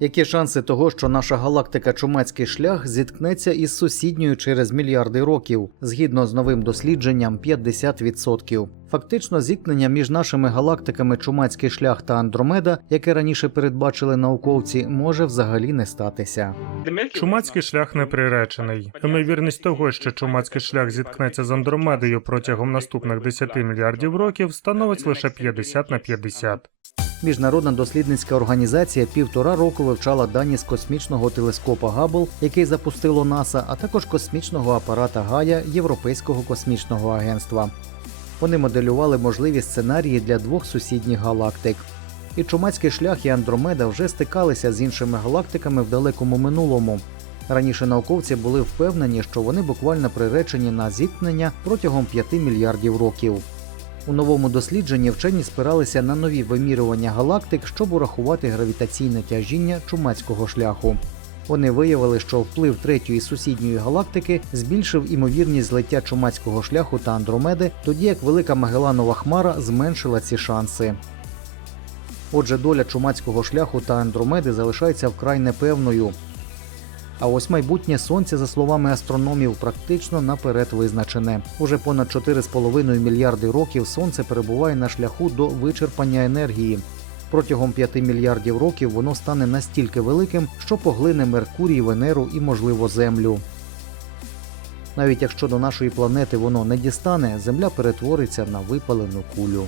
Які шанси того, що наша галактика Чумацький шлях зіткнеться із сусідньою через мільярди років, згідно з новим дослідженням 50%. Фактично, зіткнення між нашими галактиками Чумацький шлях та Андромеда, яке раніше передбачили науковці, може взагалі не статися. Чумацький шлях не приречений. Ймовірність того, що чумацький шлях зіткнеться з Андромедою протягом наступних 10 мільярдів років, становить лише 50 на 50. Міжнародна дослідницька організація півтора року вивчала дані з космічного телескопа Габл, який запустило НАСА, а також космічного апарата Гая Європейського космічного агентства. Вони моделювали можливі сценарії для двох сусідніх галактик. І Чумацький шлях і Андромеда вже стикалися з іншими галактиками в далекому минулому. Раніше науковці були впевнені, що вони буквально приречені на зіткнення протягом 5 мільярдів років. У новому дослідженні вчені спиралися на нові вимірювання галактик, щоб урахувати гравітаційне тяжіння чумацького шляху. Вони виявили, що вплив третьої сусідньої галактики збільшив імовірність злиття чумацького шляху та Андромеди, тоді як велика Магеланова хмара зменшила ці шанси. Отже, доля чумацького шляху та Андромеди залишається вкрай непевною. А ось майбутнє сонце, за словами астрономів, практично наперед визначене. Уже понад 4,5 мільярди років сонце перебуває на шляху до вичерпання енергії. Протягом 5 мільярдів років воно стане настільки великим, що поглине Меркурій, Венеру і, можливо, Землю. Навіть якщо до нашої планети воно не дістане, Земля перетвориться на випалену кулю.